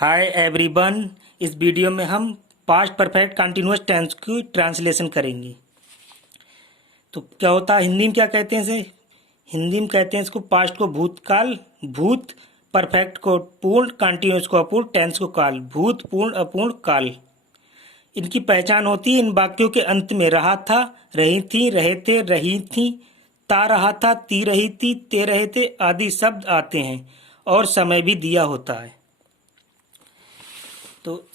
Hi everyone. इस video में हम पास्ट परफेक्ट कंटिन्यूअस टेंस की ट्रांसलेशन करेंगे। तो क्या होता है, हिंदी में क्या कहते हैं इसे? हिंदी में कहते हैं इसको पास्ट को भूतकाल, भूत, परफेक्ट को पूर्ण, कंटिन्यूअस को अपूर्ण, टेंस को काल, भूत, पूर्ण, अपूर्ण, काल। इनकी पहचान होती है इन वाक्यों के अंत में रहा था, रही थी, रहे थे, रही थी, ता रहा था, ती रही थी, ते रहे थे आदि शब्द आते हैं और समय भी दिया होता है। तो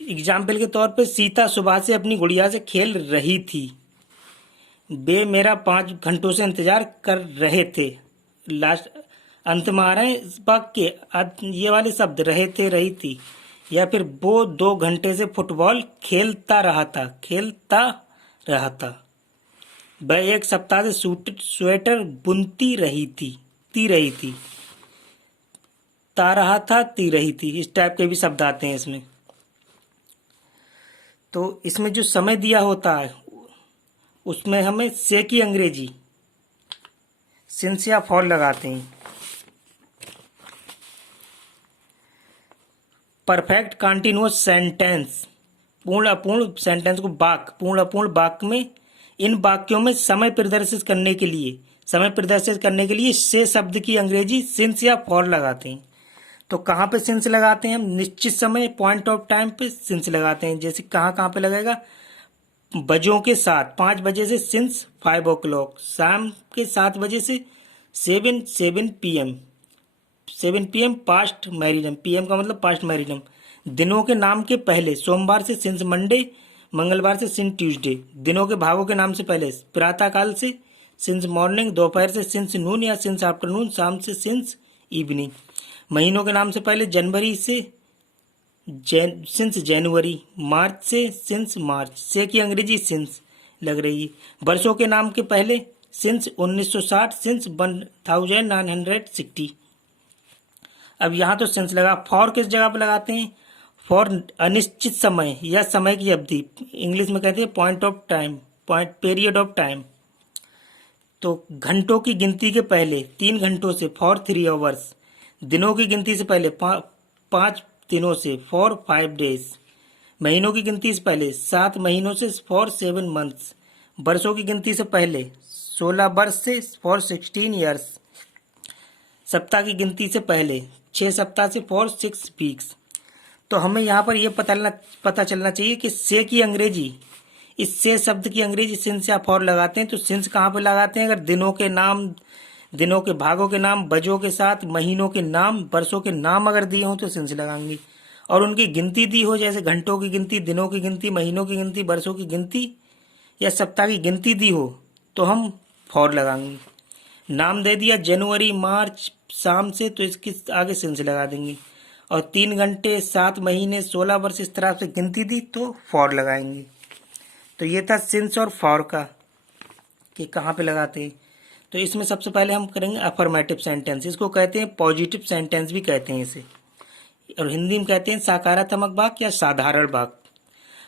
एग्जाम्पल के तौर पे सीता सुबह से अपनी गुड़िया से खेल रही थी। वे मेरा 5 घंटों से इंतजार कर रहे थे। लास्ट अंत में आ रहे हैं इस वाक्य ये वाले शब्द रहे थे, रही थी। या फिर वो 2 घंटे से फुटबॉल खेलता रहा था, खेलता रहा था। वह 1 सप्ताह से स्वेटर बुनती रही थी, ती रही थी। ता रहा था, ती रही थी। इस टाइप के भी शब्द आते हैं इसमें। तो इसमें जो समय दिया होता है उसमें हमें से की अंग्रेजी सिंस या फॉर लगाते हैं। परफेक्ट कंटिन्यूअस सेंटेंस, पूर्ण अपूर्ण सेंटेंस को वाक्य, पूर्ण अपूर्ण वाक्य में इन वाक्यों में समय प्रदर्शित करने के लिए से शब्द की अंग्रेजी सिंस या फॉर लगाते हैं। तो कहाँ पे सिंस लगाते हैं हम? निश्चित समय, पॉइंट ऑफ टाइम पे सिंस लगाते हैं। जैसे कहाँ पे लगेगा? बजों के साथ 5 बजे से सिंस 5 o'clock, शाम के 7 बजे से 7 PM, 7 PM पास्ट मैरिडम, PM का मतलब पास्ट मैरिडम। दिनों के नाम के पहले, सोमवार से सिंस मंडे, मंगलवार से सिंस ट्यूसडे। दिनों के भागों के नाम से पहले, प्रातः काल से सिंस मॉर्निंग, दोपहर से सिंस नून या सिंस आफ्टरनून, शाम से सिंस इवनिंग। महीनों के नाम से पहले जनवरी से सिंस जनवरी, मार्च से सिंस मार्च। से की अंग्रेजी सिंस लग रही है। वर्षों के नाम के पहले सिंस 1960, सिंस 1960। अब यहाँ तो सिंस लगा। फॉर किस जगह पर लगाते हैं? फॉर अनिश्चित समय या समय की अवधि, इंग्लिश में कहते हैं point of time, period of time. तो घंटों की गिनती के पहले 3 घंटों से फॉर 3 hours। दिनों की गिनती से पहले 5 दिनों से फॉर 5 days। महीनों की गिनती से पहले 7 महीनों से फॉर 7 months। वर्षों की गिनती से पहले 16 वर्ष से फॉर 16 years। सप्ताह की गिनती से पहले 6 सप्ताह से फॉर 6 weeks। तो हमें यहाँ पर यह पता चलना चाहिए कि से की अंग्रेजी, इस से शब्द की अंग्रेजी सिंस या फॉर लगाते हैं। तो सिंस कहाँ पर लगाते हैं? अगर दिनों के नाम, दिनों के भागों के नाम बजों के साथ, महीनों के नाम, वर्षों के नाम अगर दिए हों तो सिंस लगाएंगे। और उनकी गिनती दी हो, जैसे घंटों की गिनती, दिनों की गिनती, महीनों की गिनती, वर्षों की गिनती या सप्ताह की गिनती दी हो तो हम फॉर लगाएंगे। नाम दे दिया जनवरी, मार्च, शाम से, तो इसके आगे सिंस लगा देंगे। और 3 घंटे, 7 महीने, 16 वर्ष, इस तरह से गिनती दी तो फॉर लगाएंगे। तो ये था सिंस और फॉर का कि कहाँ पे लगाते हैं। तो इसमें सबसे पहले हम करेंगे अफर्मेटिव सेंटेंस। इसको कहते हैं पॉजिटिव सेंटेंस भी कहते हैं इसे, और हिंदी में कहते हैं सकारात्मक वाक्य या साधारण वाक्य।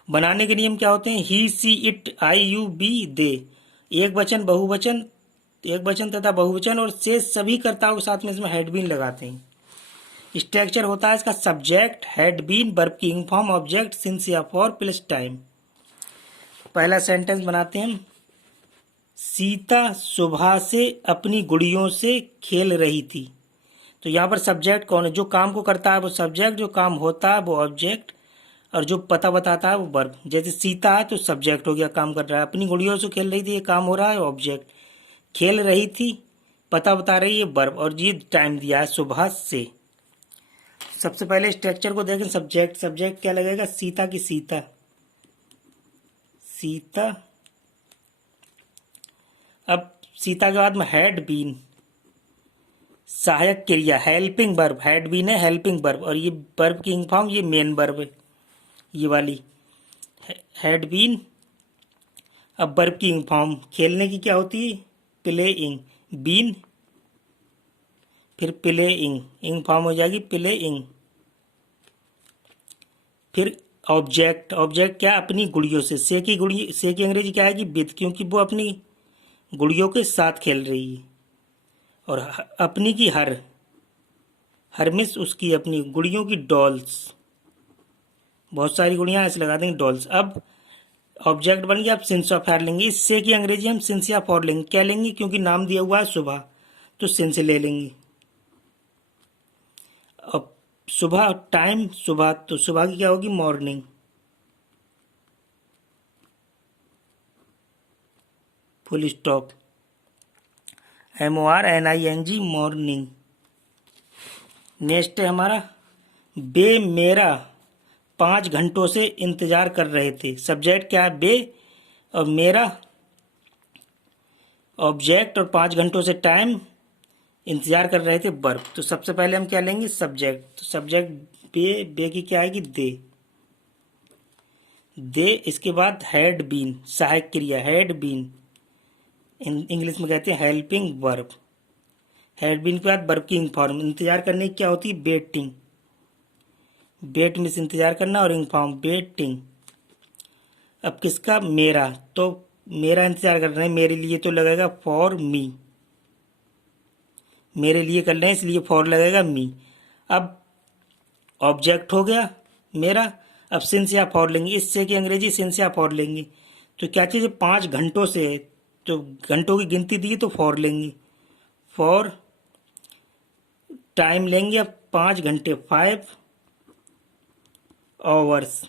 बनाने के नियम क्या होते हैं? ही, सी, इट, आई, यू, बी, दे। एक वचन, बहुवचन, एक वचन तथा बहुवचन और से सभी कर्ताओं के साथ में इसमें हैड बीन लगाते हैं। स्ट्रक्चर होता है इसका सब्जेक्ट, हैड बीन, वर्ब की इंग फॉर्म, ऑब्जेक्ट, सिंस या फॉर प्लस टाइम। पहला सेंटेंस बनाते हैं। सीता सुबह से अपनी गुड़ियों से खेल रही थी। तो यहाँ पर सब्जेक्ट कौन है? जो काम को करता है वो सब्जेक्ट, जो काम होता है वो ऑब्जेक्ट, और जो पता बताता है वो वर्ब। जैसे सीता है तो सब्जेक्ट हो गया, काम कर रहा है। अपनी गुड़ियों से खेल रही थी, ये काम हो रहा है, ऑब्जेक्ट। खेल रही थी, पता बता रही है, वर्ब। और ये टाइम दिया है सुबह से। सबसे पहले स्ट्रक्चर को देखें। सब्जेक्ट क्या लगेगा? सीता की सीता, सीता। अब सीता के बाद में हैड बीन, सहायक क्रिया, हेल्पिंग वर्ब। हैड बीन है हेल्पिंग वर्ब, और ये वर्ब की इंग फॉर्म, ये मेन वर्ब है, ये वाली हैड बीन। अब वर्ब की इंग फॉर्म खेलने की क्या होती है? प्लेइंग, बीन फिर प्लेइंग, इंग फॉर्म हो जाएगी प्लेइंग। फिर ऑब्जेक्ट क्या? अपनी गुड़ियों से। से की अंग्रेजी क्या आएगी? विद, क्योंकि वो अपनी गुड़ियों के साथ खेल रही है। और अपनी की हर, हरमिस उसकी अपनी, गुड़ियों की डॉल्स, बहुत सारी गुड़ियां, ऐसे लगा देंगे डॉल्स। अब ऑब्जेक्ट बन गया, अब सिंस ऑफ हार लेंगे। इससे की अंग्रेजी हम सिंस या फॉर लेंगे। क्या लेंगे, क्योंकि नाम दिया हुआ है सुबह, तो सिंस ले लेंगे। अब सुबह, टाइम सुबह, तो सुबह की क्या होगी, morning. Full stop. MORNING, morning. Next है हमारा, बे मेरा 5 घंटों से इंतजार कर रहे थे। सब्जेक्ट क्या है, बे, और मेरा ऑब्जेक्ट, और 5 घंटों से टाइम, इंतजार कर रहे थे वर्ब। तो सबसे पहले हम क्या लेंगे, सब्जेक्ट। तो सब्जेक्ट बे की क्या आएगी, दे। इसके बाद हैड बीन, सहायक क्रिया, हैड बीन, इंग्लिश में कहते हैं हेल्पिंग वर्ब। हैड बीन के बाद वर्ब की इंग फॉर्म। इंतजार करने की क्या होती है, वेटिंग। वेट मीन्स इंतजार करना, और इंग फॉर्म वेटिंग। अब किसका, मेरा, तो मेरा इंतजार कर रहे हैं, मेरे लिए तो लगेगा फॉर मी, मेरे लिए कर रहे हैं इसलिए फॉर लगेगा मी। अब ऑब्जेक्ट हो गया मेरा, अब सिंस या फॉर लेंगे। इससे की अंग्रेजी सिंस या फॉर लेंगे। तो क्या चीज़ है, 5 घंटों से है, तो घंटों की गिनती दी तो फॉर लेंगे। फॉर टाइम लेंगे, अब 5 घंटे, 5 आवर्स।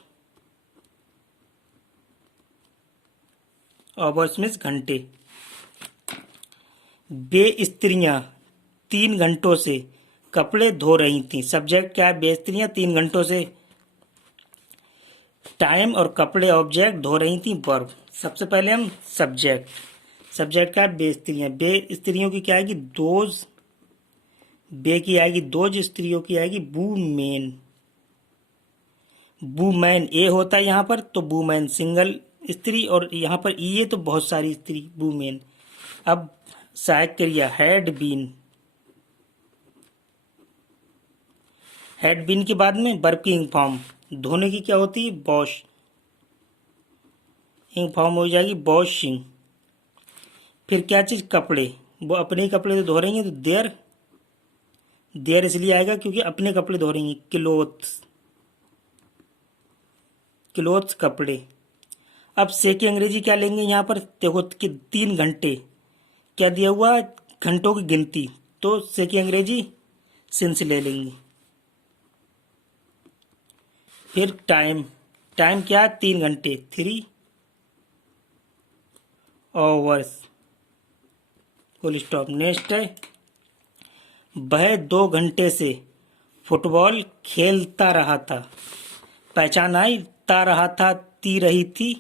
आवर्स मीन्स घंटे। बे स्त्रियां 3 घंटों से कपड़े धो रही थीं। सब्जेक्ट क्या है, बे स्त्रियां 3 घंटों से, टाइम और कपड़े ऑब्जेक्ट, धो रही थी वर्ब। सबसे पहले हम सब्जेक्ट का है, बे स्त्रियां। बे स्त्रियों की क्या आएगी, दोज। बे की आएगी दोज, स्त्रियों की आएगी वूमेन। वूमेन ए होता है यहाँ पर, तो वूमेन सिंगल स्त्री, और यहाँ पर ई है तो बहुत सारी स्त्री, वूमेन। अब सहायक क्रिया, हैड बीन। हैड बीन के बाद में वर्ब की इंग फॉर्म, धोने की क्या होती है, वॉश। इंग फॉर्म हो जाएगी वॉशिंग। फिर क्या चीज़, कपड़े, वो अपने ही कपड़े तो धो रही हैं, तो देयर। देयर इसलिए आएगा क्योंकि अपने कपड़े धो रही हैं, क्लोथ्स। क्लोथ्स कपड़े। अब से की अंग्रेजी क्या लेंगे यहाँ पर, देखो कि 3 घंटे क्या दिया हुआ है, घंटों की गिनती, तो से की अंग्रेजी सिंस ले लेंगे। फिर टाइम, टाइम क्या है, 3 घंटे, 3 आवर्स। Full stop. नेक्स्ट है, वह 2 घंटे से फुटबॉल खेलता रहा था। पहचान आई, ता रहा था, ती रही थी,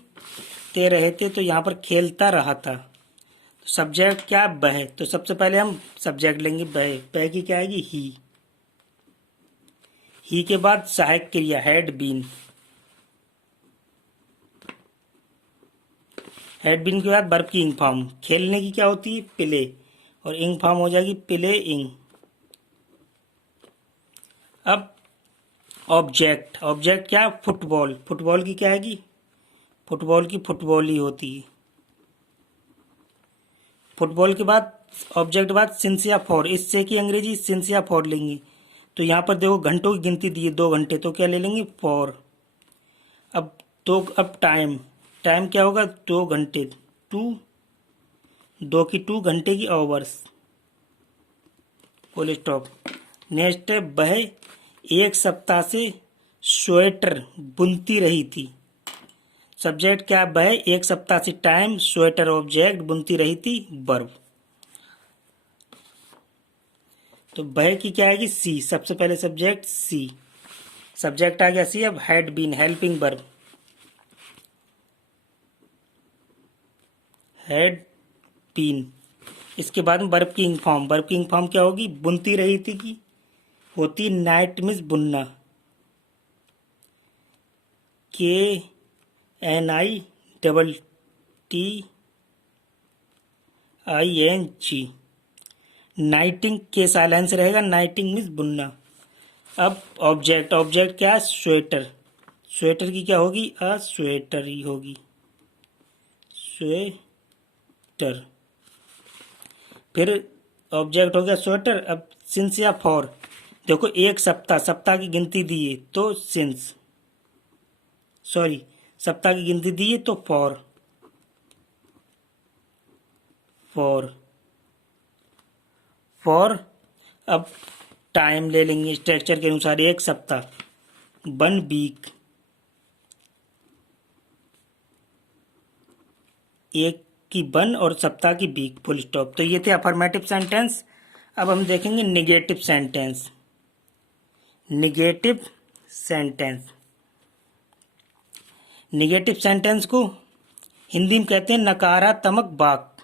ते रहे थे, तो यहाँ पर खेलता रहा था। तो सब्जेक्ट क्या, वह। तो सबसे पहले हम सब्जेक्ट लेंगे, वह की क्या आएगी, ही के बाद सहायक क्रिया, हैड बीन। हैड बीन के बाद वर्ब की इंग फॉर्म। खेलने की क्या होती है, प्ले, और इंग फॉर्म हो जाएगी प्लेइंग। अब ऑब्जेक्ट क्या, फुटबॉल। फुटबॉल की क्या आएगी, फुटबॉल की फुटबॉल ही होती है। फुटबॉल के बाद ऑब्जेक्ट बाद सिंस या फॉर। इससे की अंग्रेजी सिंस या फॉर लेंगे। तो यहाँ पर देखो घंटों की गिनती दी है, 2 घंटे, तो क्या ले लेंगे, फॉर। अब टाइम, टाइम क्या होगा, 2 घंटे, 2 घंटे की आवर्स। Full stop. नेक्स्ट है, वह 1 सप्ताह से स्वेटर बुनती रही थी। सब्जेक्ट क्या, वह 1 सप्ताह से, टाइम, स्वेटर ऑब्जेक्ट, बुनती रही थी वर्ब। तो वह की क्या आएगी, सी। सबसे पहले सब्जेक्ट सी, सब्जेक्ट आ गया सी। अब had been, helping verb, had been. इसके बाद में वर्ब की इंग फॉर्म। वर्ब की इंग फॉर्म क्या होगी, बुनती रही थी की होती, नाइट मीन्स बुनना, KNITTING। नाइटिंग के साइलेंस रहेगा, नाइटिंग मीन्स बुनना। अब ऑब्जेक्ट क्या है, स्वेटर। स्वेटर की क्या होगी, स्वेटर ही होगी, स्वेटर। फिर ऑब्जेक्ट हो गया स्वेटर। अब सिंस या फॉर, देखो एक सप्ताह, सप्ताह की गिनती दी है तो सिंस, सॉरी सप्ताह की गिनती दी है तो फॉर, फॉर फॉर अब टाइम ले लेंगे स्ट्रक्चर के अनुसार, एक सप्ताह, 1 वीक, एक की 1 और सप्ताह की वीक, फुल स्टॉप। तो ये थे अफर्मेटिव सेंटेंस। अब हम देखेंगे negative sentence. Negative sentence, negative sentence को हिंदी में कहते हैं नकारात्मक वाक्य।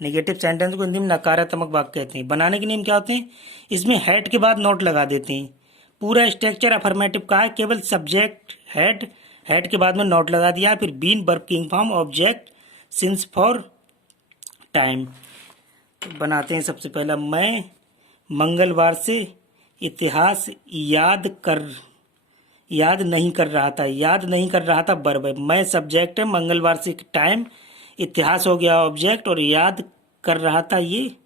नेगेटिव सेंटेंस को हिंदी में नकारात्मक वाक्य कहते हैं। बनाने के नियम क्या होते हैं, इसमें हेड के बाद नोट लगा देते हैं। पूरा स्ट्रक्चर अफर्मेटिव का है, केवल सब्जेक्ट हेड, हेड के बाद में नोट लगा दिया, फिर been verb ing form object since for time. तो बनाते हैं सबसे पहला, मैं मंगलवार से इतिहास याद नहीं कर रहा था। याद नहीं कर रहा था वर्ब है, मैं सब्जेक्ट है, मंगलवार से टाइम, इतिहास हो गया ऑब्जेक्ट, और याद कर रहा था ये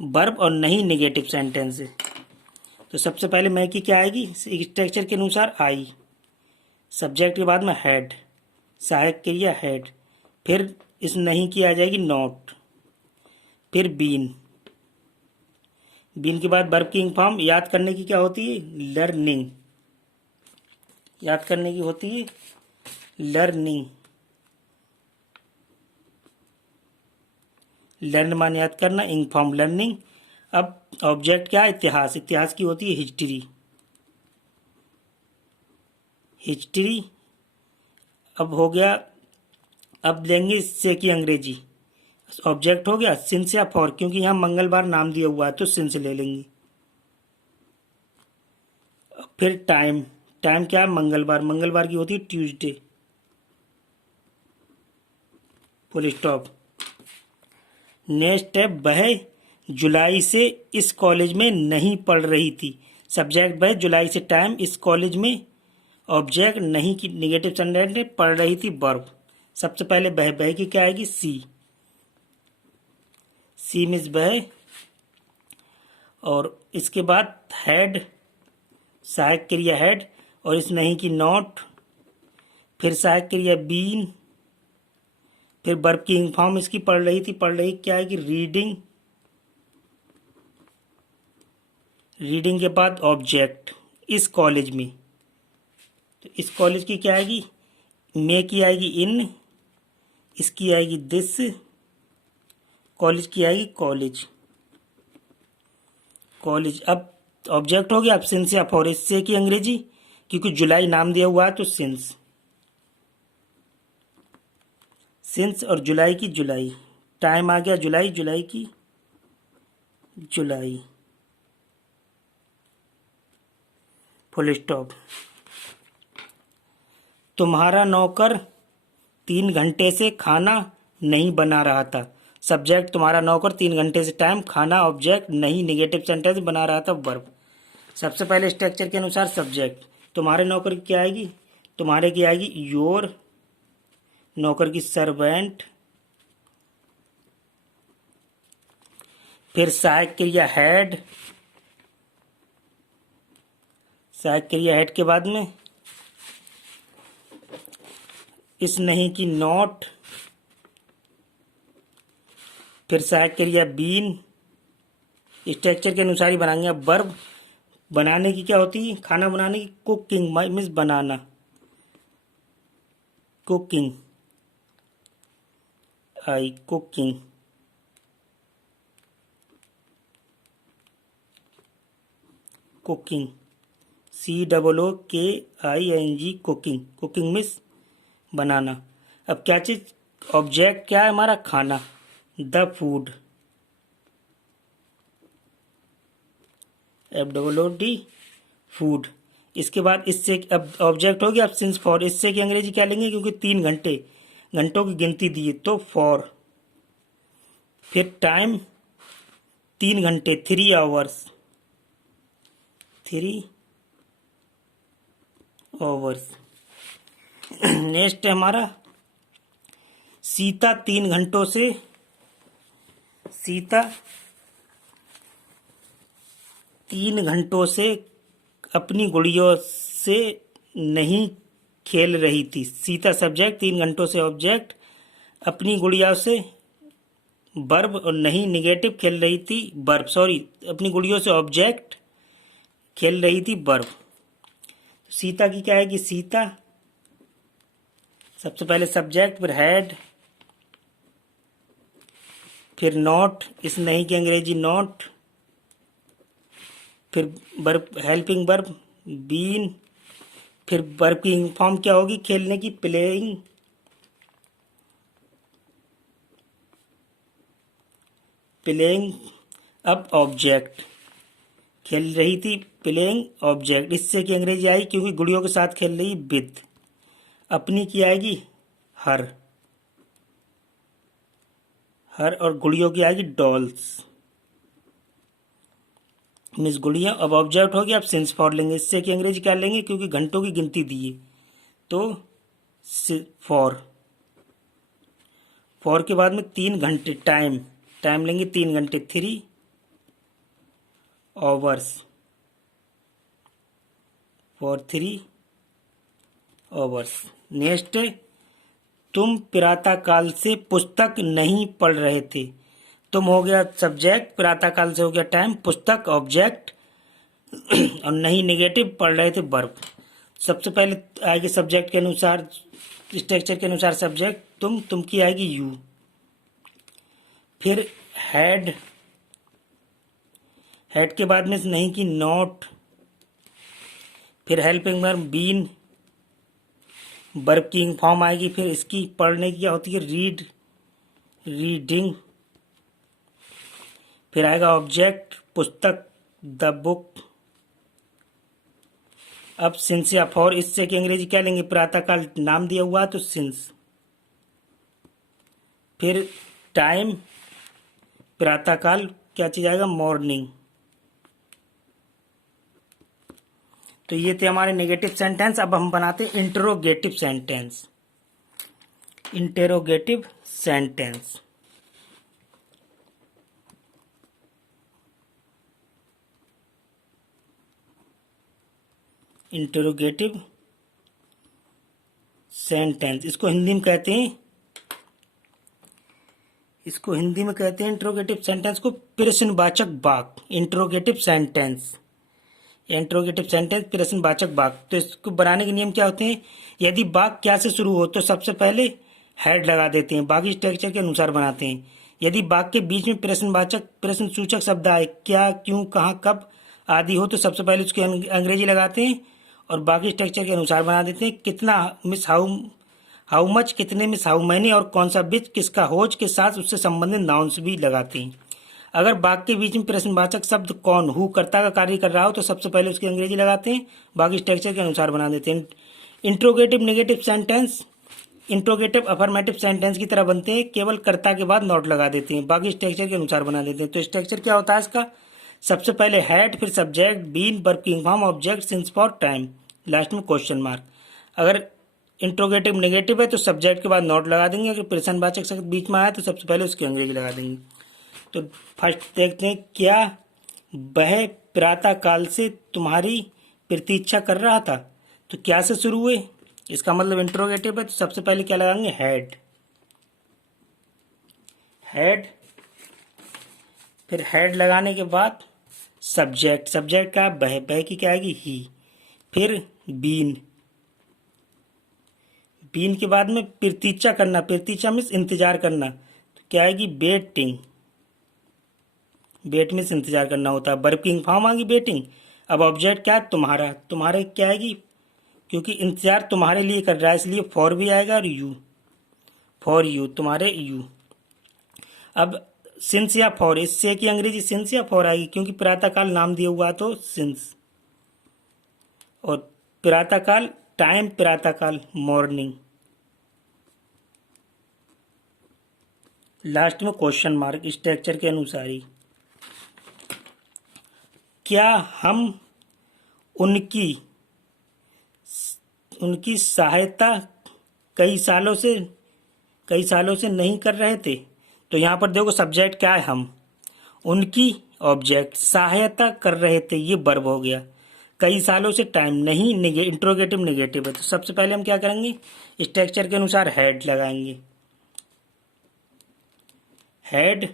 वर्ब और नहीं नेगेटिव सेंटेंस है। तो सबसे पहले मैं की क्या आएगी, स्ट्रक्चर के अनुसार आई, सब्जेक्ट के बाद में हेड, सहायक क्रिया हेड, फिर इस नहीं की आ जाएगी नॉट, फिर बीन, बीन के बाद वर्ब की फॉर्म। याद करने की क्या होती है, लर्निंग, याद करने की होती है लर्निंग, लर्न मान याद करना, इंग फॉर्म लर्निंग। अब ऑब्जेक्ट क्या है, इतिहास, इतिहास की होती है हिस्ट्री, हिस्ट्री। अब हो गया, अब लेंगे से की अंग्रेजी, ऑब्जेक्ट हो गया सिंस या फॉर, क्योंकि यहाँ मंगलवार नाम दिया हुआ है तो सिंस ले लेंगे। फिर टाइम, टाइम क्या है, मंगलवार, मंगलवार की होती है ट्यूसडे, फुल स्टॉप। नेक्स्ट है, वह जुलाई से इस कॉलेज में नहीं पढ़ रही थी। सब्जेक्ट वह, जुलाई से टाइम, इस कॉलेज में ऑब्जेक्ट नहीं की निगेटिव सेंटेंस में पढ़ रही थी वर्ब। सबसे पहले वह की क्या आएगी, सी, सी मीन्स वह, और इसके बाद हेड, सहायक क्रिया हेड, और इस नहीं की नॉट, फिर सहायक क्रिया बीन, फिर वर्ब की इंग फॉर्म इसकी पढ़ रही थी, पढ़ रही क्या आएगी, रीडिंग, रीडिंग के बाद ऑब्जेक्ट इस कॉलेज में, तो इस कॉलेज की क्या आएगी, में की आएगी इन, इसकी आएगी दिस, कॉलेज की आएगी कॉलेज, कॉलेज। अब ऑब्जेक्ट हो गया, अब सिंस या फॉर, इससे की अंग्रेजी, क्योंकि जुलाई नाम दिया हुआ है तो सिंस, सिंस और जुलाई की जुलाई, टाइम आ गया जुलाई, जुलाई की जुलाई, फुल स्टॉप। तुम्हारा नौकर 3 घंटे से खाना नहीं बना रहा था। सब्जेक्ट तुम्हारा नौकर 3 घंटे से टाइम, खाना ऑब्जेक्ट नहीं नेगेटिव सेंटेंस बना रहा था वर्ब। सबसे पहले स्ट्रक्चर के अनुसार सब्जेक्ट, तुम्हारे नौकर की क्या आएगी, तुम्हारे की आएगी योर, नौकर की सर्वेंट, फिर सहायक क्रिया हेड, सहायक क्रिया हेड के बाद में इस नहीं की नॉट, फिर सहायक क्रिया बीन। स्ट्रक्चर के अनुसार ही बनाएंगे। अब वर्ब बनाने की क्या होती है, खाना बनाने की, कुकिंग मीन्स बनाना, cooking, I cooking, cooking, COOKING, cooking, cooking means बनाना। अब क्या चीज, ऑब्जेक्ट क्या है हमारा, खाना, द फूड, FOOD, फूड। इसके बाद इससे, अब ऑब्जेक्ट हो गया, अब सिंस फॉर, इससे की अंग्रेजी क्या लेंगे, क्योंकि 3 घंटे, घंटों की गिनती दी है तो फॉर, फिर टाइम 3 घंटे, 3 आवर्स, 3 आवर्स। नेक्स्ट है हमारा, सीता 3 घंटों से, सीता 3 घंटों से अपनी गुड़ियों से नहीं खेल रही थी। सीता सब्जेक्ट, 3 घंटों से ऑब्जेक्ट, अपनी गुड़िया से वर्ब, और नहीं निगेटिव खेल रही थी वर्ब, सॉरी अपनी गुड़ियों से ऑब्जेक्ट, खेल रही थी वर्ब। सीता की क्या है कि सीता, सबसे पहले सब्जेक्ट, फिर हैड, फिर नॉट, इस नहीं की अंग्रेजी नॉट, फिर वर्ब हेल्पिंग वर्ब बीन, फिर वर्ब की फॉर्म क्या होगी खेलने की, प्लेइंग, प्लेइंग। अब ऑब्जेक्ट, खेल रही थी प्लेइंग ऑब्जेक्ट, इससे की अंग्रेजी आई क्योंकि गुड़ियों के साथ खेल रही विद। अपनी की आएगी हर, हर, और गुड़ियों की आएगी डॉल्स, मिस गुड़िया। अब ऑब्जेक्ट हो गया, अब सिंस फॉर लेंगे, इससे की अंग्रेजी क्या लेंगे क्योंकि घंटों की गिनती दी है तो फॉर। फॉर के बाद में 3 घंटे, टाइम, टाइम लेंगे 3 घंटे, 3 आवर्स, फॉर 3 आवर्स। नेक्स्ट, तुम प्रातःकाल से पुस्तक नहीं पढ़ रहे थे। तुम हो गया सब्जेक्ट, प्रातःकाल से हो गया टाइम, पुस्तक ऑब्जेक्ट, और नहीं नेगेटिव, पढ़ रहे थे वर्ब। सबसे पहले आएगी सब्जेक्ट के अनुसार, स्ट्रक्चर के अनुसार सब्जेक्ट तुम की आएगी यू, फिर हैड, हैड के बाद में नहीं की नॉट, फिर हेल्पिंग वर्ब बीन, वर्ब की फॉर्म आएगी, फिर इसकी पढ़ने की क्या होती है रीड, रीडिंग, फिर आएगा ऑब्जेक्ट पुस्तक द बुक। अब सिंस या फॉर, इससे की अंग्रेजी क्या लेंगे, प्रातःकाल नाम दिया हुआ तो सिंस, फिर टाइम, प्रातःकाल क्या चीज आएगा मॉर्निंग। तो ये थे हमारे नेगेटिव सेंटेंस। अब हम बनाते हैं interrogative sentence. Interrogative sentence, interrogative sentence, इसको हिंदी में कहते हैं, इसको हिंदी में कहते हैं इंटरोगेटिव सेंटेंस को प्रश्नवाचक वाक्य। इंटरोगेटिव सेंटेंस, इंटरोगेटिव सेंटेंस प्रश्नवाचक वाक्य। तो इसको बनाने के नियम क्या होते हैं, यदि वाक्य क्या से शुरू हो तो सबसे पहले हेड लगा देते हैं, बाकी स्ट्रक्चर के अनुसार बनाते हैं। यदि वाक्य के बीच में प्रश्नवाचक, प्रश्न सूचक शब्द आए, क्या, क्यों, कहाँ, कब आदि हो तो सबसे पहले उसकी अंग्रेजी लगाते हैं और बाकी स्ट्रक्चर के अनुसार बना देते हैं। कितना मिस हाउ मच, कितने मिस हाउ मैनी, और कौन सा बिच, किसका होज के साथ उससे संबंधित नाउन्स भी लगाते हैं। अगर वाक्य के बीच में प्रश्नवाचक शब्द कौन, हु, कर्ता का कार्य कर रहा हो तो सबसे पहले उसकी अंग्रेजी लगाते हैं, बाकी स्ट्रक्चर के अनुसार बना देते हैं। Interrogative negative sentence interrogative affirmative sentence की तरह बनते हैं, केवल कर्ता के बाद नॉट लगा देते हैं, बाकी स्ट्रक्चर के अनुसार बना देते हैं। तो स्ट्रक्चर क्या होता है इसका, सबसे पहले हैड, फिर सब्जेक्ट, बीन, वर्ब की form, object, since for, time, last में क्वेश्चन मार्क। अगर इंट्रोगेटिव नेगेटिव है तो सब्जेक्ट के बाद नॉट लगा देंगे, अगर प्रश्नवाचक शब्द बीच में आया तो सबसे पहले उसकी अंग्रेजी लगा देंगे। तो फर्स्ट देखते हैं, क्या वह प्रातःकाल से तुम्हारी प्रतीक्षा कर रहा था। तो क्या से शुरू हुए, इसका मतलब इंट्रोगेटिव है, तो सबसे पहले क्या लगाएंगे हैड, हैड, फिर हेड लगाने के बाद सब्जेक्ट, सब्जेक्ट का वह की क्या आएगी ही, फिर बीन, बीन के बाद में प्रतीक्षा करना, प्रतीक्षा मीन्स इंतजार करना, तो क्या आएगी वेटिंग, वेट मीन्स इंतजार करना होता है, वर्ब की फॉर्म आ गई वेटिंग। अब ऑब्जेक्ट क्या है, तुम्हारा, तुम्हारे क्या आएगी, क्योंकि इंतजार तुम्हारे लिए कर रहा है इसलिए फॉर भी आएगा, और यू, फॉर यू, तुम्हारे यू। अब सिंस या फॉर, इससे की अंग्रेजी सिंस या फॉर आएगी क्योंकि प्रातःकाल नाम दिया हुआ तो सिंस, और प्रातःकाल टाइम, प्रातःकाल मॉर्निंग, लास्ट में क्वेश्चन मार्क स्ट्रक्चर के अनुसार ही। क्या हम उनकी उनकी सहायता कई सालों से नहीं कर रहे थे। तो यहाँ पर देखो सब्जेक्ट क्या है, हम, उनकी ऑब्जेक्ट, सहायता कर रहे थे, ये वर्ब हो गया। कई सालों से टाइम नहीं, इंट्रोगेटिव नेगेटिव है। तो सबसे पहले हम क्या करेंगे, स्ट्रक्चर के अनुसार हेड लगाएंगे। हेड,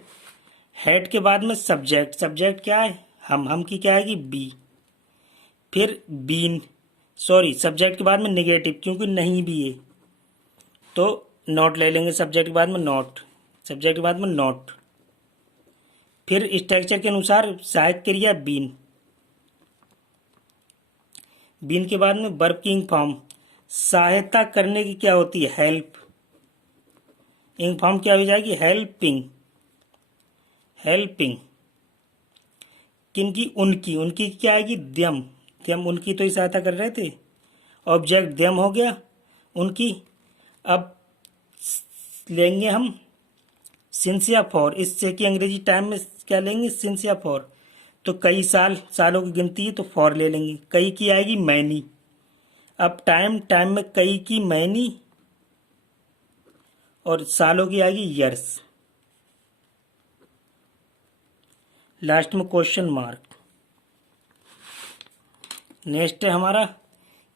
हेड के बाद में सब्जेक्ट, सब्जेक्ट क्या है, हम की क्या आएगी, बी। फिर बीन, सॉरी सब्जेक्ट के बाद में नेगेटिव क्योंकि नहीं भी है तो नॉट ले लेंगे, सब्जेक्ट के बाद में नॉट, सब्जेक्ट के बाद में नॉट। फिर स्ट्रक्चर के अनुसार सहायक क्रिया बीन, बीन के बाद में वर्ब की इंग फॉर्म, सहायता करने की क्या होती है, हेल्प, इंग फॉर्म क्या हो जाएगी, हेल्पिंग, हेल्पिंग। किनकी, उनकी, उनकी क्या आएगी, द्यम, द्यम उनकी तो ही सहायता कर रहे थे, ऑब्जेक्ट द्यम हो गया उनकी। अब लेंगे हम सिंस या फॉर, इससे की अंग्रेजी टाइम में क्या लेंगे, सिंस या फॉर। तो कई साल, सालों की गिनती है तो फॉर ले लेंगे। कई की आएगी मैनी, अब टाइम, टाइम में कई की मैनी, और सालों की आएगी ईयर्स। लास्ट में क्वेश्चन मार्क। नेक्स्ट है हमारा,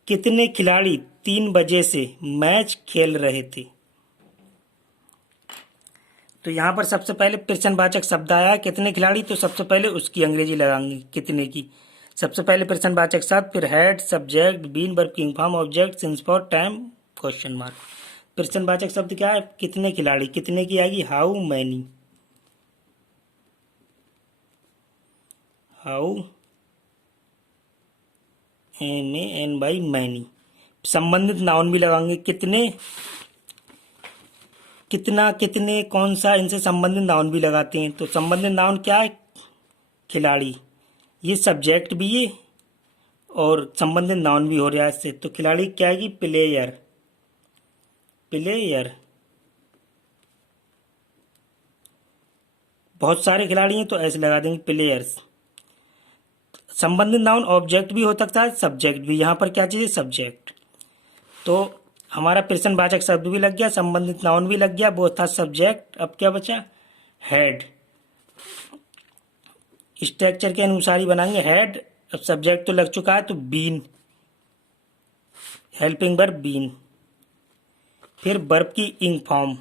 कितने खिलाड़ी 3 बजे से मैच खेल रहे थे। तो यहाँ पर सबसे पहले प्रश्नवाचक शब्द आया है, कितने खिलाड़ी, तो सबसे पहले उसकी अंग्रेजी लगाएंगे, कितने की। सबसे पहले प्रश्नवाचक शब्द, फिर हेड, सब्जेक्ट, बीन, वर्ब की form, object, since for, time, question mark. प्रश्नवाचक शब्द क्या है, कितने खिलाड़ी, कितने की आएगी, how many, how MANY many. संबंधित नाउन भी लगाएंगे, कितने, कितना, कितने, कौन सा, इनसे संबंधित नाउन भी लगाते हैं। तो संबंधित नाउन क्या है, खिलाड़ी, ये सब्जेक्ट भी है और संबंधित नाउन भी हो रहा है इससे। तो खिलाड़ी क्या आएगी, प्लेयर, प्लेयर। बहुत सारे खिलाड़ी हैं तो ऐसे लगा देंगे, प्लेयर्स। संबंधित नाउन ऑब्जेक्ट भी हो सकता है, सब्जेक्ट भी। यहाँ पर क्या चाहिए, सब्जेक्ट। तो हमारा प्रश्नवाचक शब्द भी लग गया, संबंधित नाउन भी लग गया, वो था सब्जेक्ट। अब क्या बचा, हेड। स्ट्रक्चर के अनुसार ही बनाएंगे, हेड। अब सब्जेक्ट तो लग चुका है तो बीन, हेल्पिंग वर्ब बीन। फिर वर्ब की इंग फॉर्म,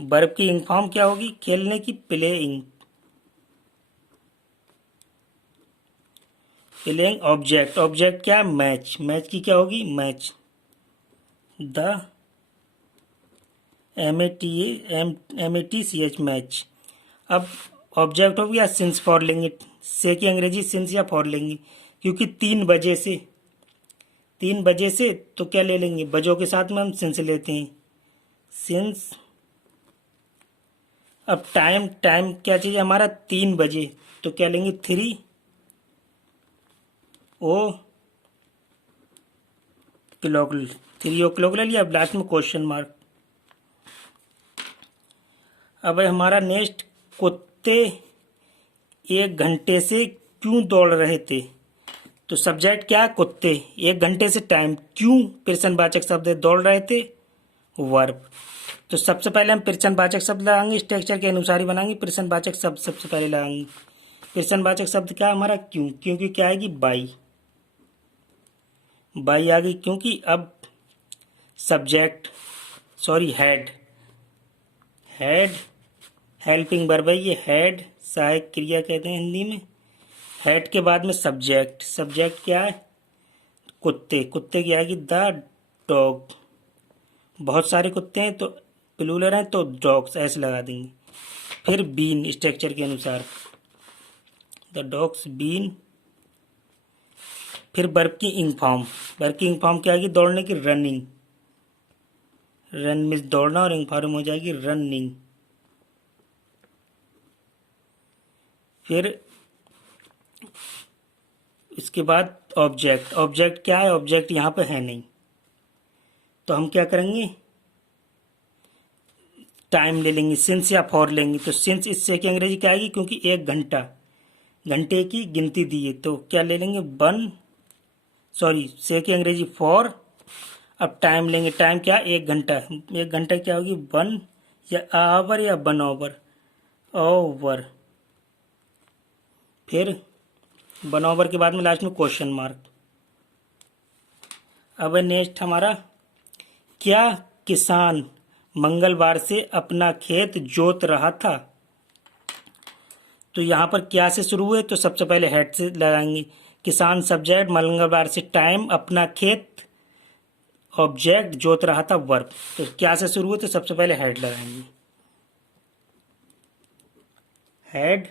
वर्ब की इंग फॉर्म क्या होगी, खेलने की, प्लेइंग, प्लेइंग। ऑब्जेक्ट, ऑब्जेक्ट क्या है, मैच, मैच की क्या होगी, मैच, द MATCH मैच। अब ऑब्जेक्ट हो गया, सिंस फॉर लेंगे, से की अंग्रेजी सिंस या फॉर लेंगे क्योंकि 3 बजे से, 3 बजे से तो क्या ले लेंगे, बजों के साथ में हम सिंस लेते हैं, सिंस। अब टाइम, टाइम क्या चाहिए हमारा, 3 बजे, तो क्या लेंगे, 3 o'clock ले लिया। अब लास्ट में क्वेश्चन मार्क। अब है हमारा नेक्स्ट, कुत्ते 1 घंटे से क्यों दौड़ रहे थे। तो सब्जेक्ट क्या है, कुत्ते, 1 घंटे से टाइम, क्यों प्रश्नवाचक शब्द है, दौड़ रहे थे, वर्ब। तो सबसे पहले हम प्रश्नवाचक शब्द लगाएंगे, स्ट्रक्चर के अनुसार ही बनाएंगे। प्रश्नवाचक शब्द सबसे पहले लगाएंगे। प्रश्नवाचक शब्द क्या है हमारा, क्यों, क्योंकि क्या आएगी, बाई, बाई आ गई क्योंकि। अब subject, sorry head, head helping verb है ये, हेड सहायक क्रिया कहते हैं हिंदी में। हेड के बाद में सब्जेक्ट, सब्जेक्ट क्या है, कुत्ते, कुत्ते की आएगी द डॉग, बहुत सारे कुत्ते हैं तो प्लूरल हैं तो डॉग्स ऐसे लगा देंगे। फिर बीन, स्ट्रक्चर के अनुसार, द डॉग्स बीन। फिर वर्ब की इंग फॉर्म, वर्ब की इंग फॉर्म क्या आएगी, दौड़ने की, रनिंग, रन में दौड़ना और इंग फॉर्म हो जाएगी रनिंग। फिर इसके बाद ऑब्जेक्ट, ऑब्जेक्ट क्या है, ऑब्जेक्ट यहाँ पे है नहीं तो हम क्या करेंगे, टाइम ले लेंगे, सिंस या फॉर लेंगे। तो सिंस इससे की अंग्रेजी क्या आएगी, क्योंकि 1 घंटा, घंटे की गिनती दी है तो क्या ले लेंगे, वन, सॉरी से की अंग्रेजी फॉर। अब टाइम लेंगे, टाइम क्या, 1 घंटा, 1 घंटा क्या होगी, 1 या आवर या 1 ओवर, ओवर, फिर 1/, के बाद में लास्ट में क्वेश्चन मार्क। अब नेक्स्ट हमारा, क्या किसान मंगलवार से अपना खेत जोत रहा था। तो यहाँ पर क्या से शुरू हुए, तो सबसे पहले हेड से लगाएंगे। किसान सब्जेक्ट, मंगलवार से टाइम, अपना खेत ऑब्जेक्ट, जोत रहा था वर्ब। तो क्या से शुरू हुए, तो सबसे पहले हेड लगाएंगे, हेड।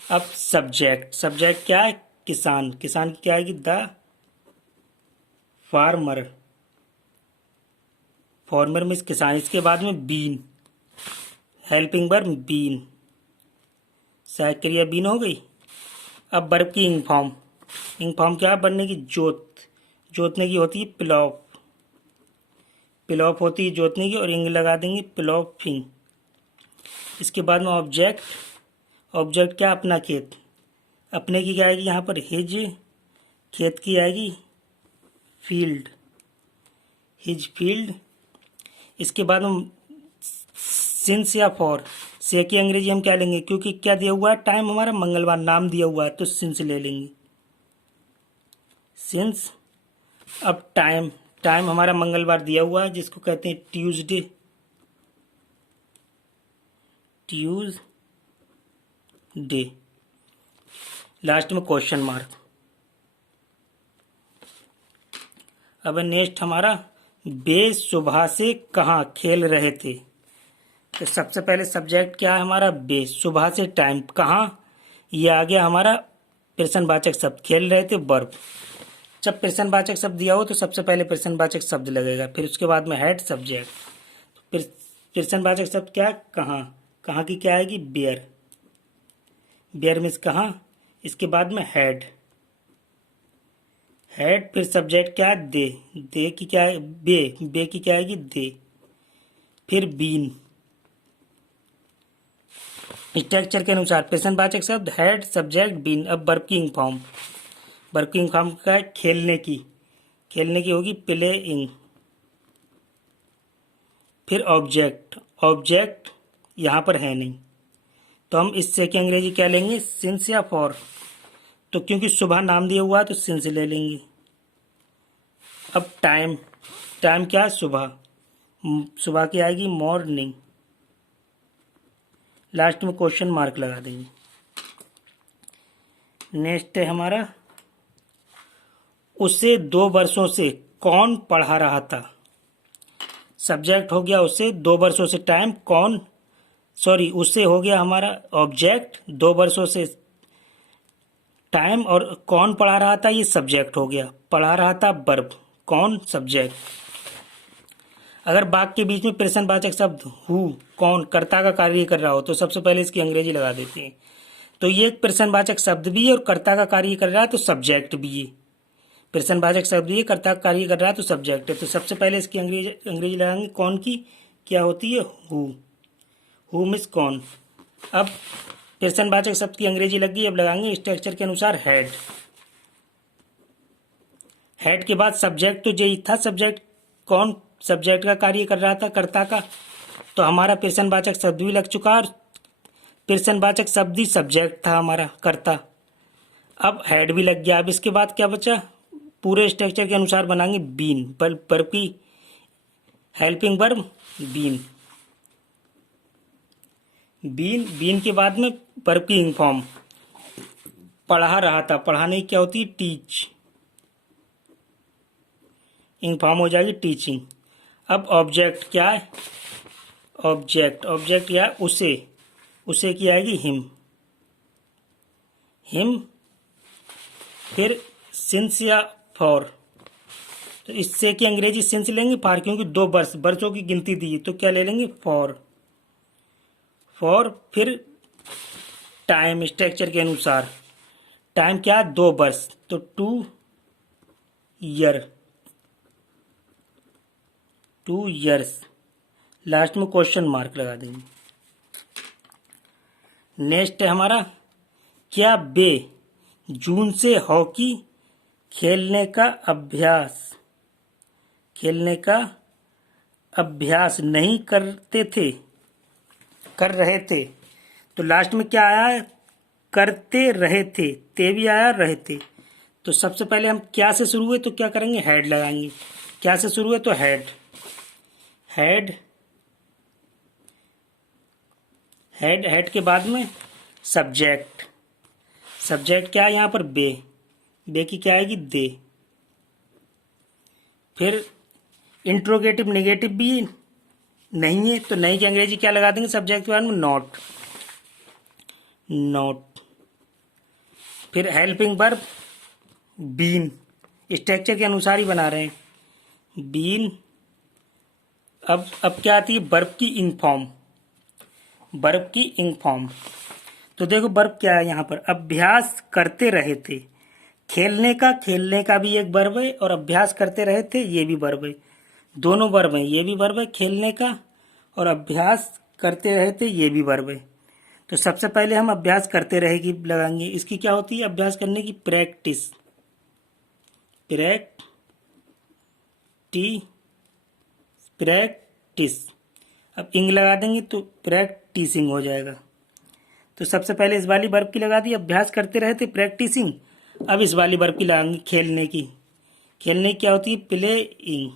अब सब्जेक्ट, सब्जेक्ट क्या है, किसान, किसान की क्या आएगी, द फार्मर, फार्मर में किसान। इसके बाद में बीन, हेल्पिंग वर्ब बीन, सहायक क्रिया बीन हो गई। अब वर्ब की इंग फॉर्म, इंग फॉर्म क्या है, बनने की, जोत, जोतने की होती है प्लॉप, प्लॉप होती है जोतने की, और इंग लगा देंगे प्लॉपिंग। इसके बाद में ऑब्जेक्ट, ऑब्जेक्ट क्या, अपना खेत, अपने की क्या आएगी यहाँ पर, हिज, खेत की आएगी फील्ड, हिज फील्ड। इसके बाद हम सिंस या फॉर, से की अंग्रेजी हम क्या लेंगे, क्योंकि क्या दिया हुआ है, टाइम हमारा मंगलवार नाम दिया हुआ है, तो सिंस ले लेंगे, सिंस। अब टाइम, टाइम हमारा मंगलवार दिया हुआ है, जिसको कहते हैं ट्यूसडे, ट्यूसडे। लास्ट में क्वेश्चन मार्क। अब नेक्स्ट हमारा, वे सुबह से कहाँ खेल रहे थे। तो सबसे पहले सब्जेक्ट क्या है हमारा, वे, सुबह से टाइम, कहाँ, ये आ गया हमारा प्रश्नवाचक शब्द, खेल रहे थे वर्ब। जब प्रश्नवाचक शब्द दिया हो तो सबसे पहले प्रश्नवाचक शब्द लगेगा, फिर उसके बाद में हेड, सब्जेक्ट। फिर प्रश्नवाचक शब्द क्या, कहाँ, कहाँ की क्या आएगी, बेयर, बेयर मीन्स कहाँ। इसके बाद में हेड, हेड। फिर सब्जेक्ट क्या, दे, दे की क्या है, बे, बे की क्या आएगी, दे। फिर बीन, स्ट्रक्चर के अनुसार प्रश्नवाचक शब्द, हेड, सब्जेक्ट, बीन। अब वर्किंग फॉर्म, वर्किंग फॉर्म का है खेलने की, खेलने की होगी प्लेइंग। फिर ऑब्जेक्ट, ऑब्जेक्ट यहाँ पर है नहीं, तो हम इससे की अंग्रेजी क्या लेंगे, सिंस या फॉर। तो क्योंकि सुबह नाम दिया हुआ है तो सिंस ले लेंगे। अब टाइम, टाइम क्या है, सुबह, सुबह की आएगी मॉर्निंग। लास्ट में क्वेश्चन मार्क लगा देंगे। नेक्स्ट है हमारा, उसे 2 वर्षों से कौन पढ़ा रहा था। सब्जेक्ट हो गया उसे, 2 वर्षों से टाइम, कौन, सॉरी उसे हो गया हमारा ऑब्जेक्ट, 2 वर्षों से टाइम, और कौन पढ़ा रहा था ये सब्जेक्ट हो गया, पढ़ा रहा था वर्ब, कौन सब्जेक्ट। अगर वाक्य के बीच में प्रश्नवाचक शब्द हु, कौन, कर्ता का कार्य कर रहा हो, तो सबसे पहले इसकी अंग्रेजी लगा देते हैं। तो ये एक प्रश्नवाचक शब्द भी है और कर्ता का कार्य कर रहा है, तो सब्जेक्ट भी है। प्रश्नवाचक शब्द भी है, कर्ता का कार्य कर रहा है, तो सब्जेक्ट है। तो सबसे पहले इसकी अंग्रेजी लगाएंगे, कौन की क्या होती है, हु मीन्स कौन। अब प्रश्नवाचक शब्द की अंग्रेजी लग गई, अब लगाएंगे स्ट्रक्चर के अनुसार हेड, हेड के बाद सब्जेक्ट, तो यही था सब्जेक्ट, कौन सब्जेक्ट का कार्य कर रहा था, कर्ता का, तो हमारा प्रश्नवाचक शब्द भी लग चुका और प्रश्नवाचक शब्द ही सब्जेक्ट था हमारा, कर्ता। अब हेड भी लग गया। अब इसके बाद क्या बचा, पूरे स्ट्रक्चर के अनुसार बनाएंगे बीन, वर्ब की helping verb been, been, been के बाद में वर्ब की इंग फॉर्म, पढ़ा रहा था, पढ़ाने की क्या होती है, टीच, इंग फॉर्म हो जाएगी टीचिंग। अब ऑब्जेक्ट क्या है, ऑब्जेक्ट, ऑब्जेक्ट क्या है, उसे, उसे की आएगी हिम, हिम। फिर सिंस या फॉर, तो इससे की अंग्रेजी सिंस लेंगे, फॉर क्योंकि 2 वर्ष, वर्षों की गिनती दी है, तो क्या ले लेंगे, फॉर, फॉर। फिर टाइम, स्ट्रक्चर के अनुसार टाइम क्या है, 2 वर्ष, तो 2 ईयर, 2 ईयर्स। लास्ट में क्वेश्चन मार्क लगा देंगे। नेक्स्ट है हमारा, क्या वे जून से हॉकी खेलने का अभ्यास, खेलने का अभ्यास नहीं करते थे, कर रहे थे। तो लास्ट में क्या आया है, करते रहे थे, ते भी आया, रहे थे। तो सबसे पहले हम क्या से शुरू हुए तो क्या करेंगे, हेड लगाएंगे। क्या से शुरू हुए तो हेड, हेड, हेड, हेड के बाद में सब्जेक्ट। सब्जेक्ट क्या है यहाँ पर, बे, बे की क्या आएगी, दे। फिर इंट्रोगेटिव नेगेटिव भी नहीं है तो नहीं की अंग्रेजी क्या लगा देंगे सब्जेक्ट के बाद में, नॉट, नॉट। फिर हेल्पिंग वर्ब बीन, स्ट्रक्चर के अनुसार ही बना रहे हैं, बीन। अब क्या आती है, वर्ब की इंग फॉर्म, वर्ब की इंग फॉर्म। तो देखो वर्ब क्या है यहाँ पर, अभ्यास करते रहे थे। खेलने का भी एक वर्ब है और अभ्यास करते रहे थे ये भी वर्ब है, दोनों वर्ब हैं। ये भी वर्ब है खेलने का और अभ्यास करते रहे थे ये भी वर्ब है। तो सबसे पहले हम अभ्यास करते रहे की लगाएंगे। इसकी क्या होती है, अभ्यास करने की प्रैक्टिस, प्रैक्टिस। अब इंग लगा देंगे तो प्रैक्टिसिंग हो जाएगा। तो सबसे पहले इस वाली वर्ब की लगा दी, अभ्यास करते रहे थे, प्रैक्टिसिंग। अब इस वाली वर्ब की लगाएंगे, खेलने की। खेलने की क्या होती है, प्लेइंग,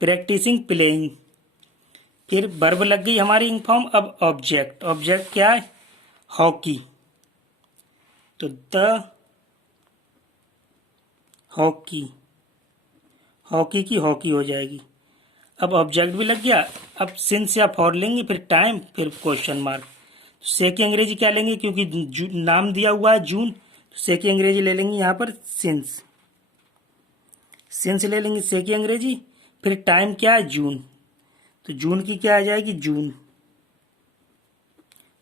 प्रैक्टिसिंग, प्लेइंग। फिर वर्ब लग गई हमारी इंग फॉर्म। अब ऑब्जेक्ट, ऑब्जेक्ट क्या है, हॉकी। तो द हॉकी, हॉकी की हॉकी हो जाएगी। अब ऑब्जेक्ट भी लग गया। अब सिंस या फॉर लेंगे, फिर टाइम, फिर क्वेश्चन मार्क। से की अंग्रेजी क्या लेंगे, क्योंकि नाम दिया हुआ है जून, तो से की अंग्रेजी ले लेंगे यहाँ पर सिंस, सिंस ले लेंगे से की अंग्रेजी। फिर टाइम क्या है, जून, तो जून की क्या आ जाएगी, जून।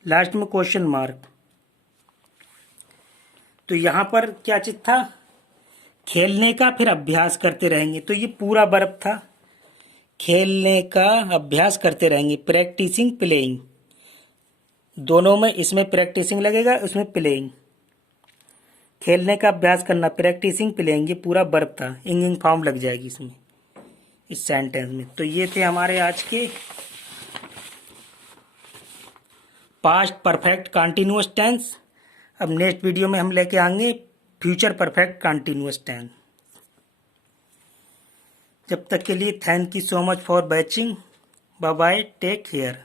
लास्ट में क्वेश्चन मार्क। तो यहां पर क्या चीज था, खेलने का, फिर अभ्यास करते रहेंगे। तो ये पूरा वर्ब था, खेलने का, अभ्यास करते रहेंगे, प्रैक्टिसिंग, प्लेइंग। दोनों में इसमें प्रैक्टिसिंग लगेगा, उसमें प्लेइंग। खेलने का, अभ्यास करना, प्रैक्टिसिंग, प्लेइंग, ये पूरा वर्ब था। इंग फॉर्म लग जाएगी इसमें, इस सेंटेंस में। तो ये थे हमारे आज के पास्ट परफेक्ट कंटिन्यूअस टेंस। अब नेक्स्ट वीडियो में हम लेके आएंगे फ्यूचर परफेक्ट कंटिन्यूअस टेंस। जब तक के लिए thank you so much for watching. Bye bye, take care.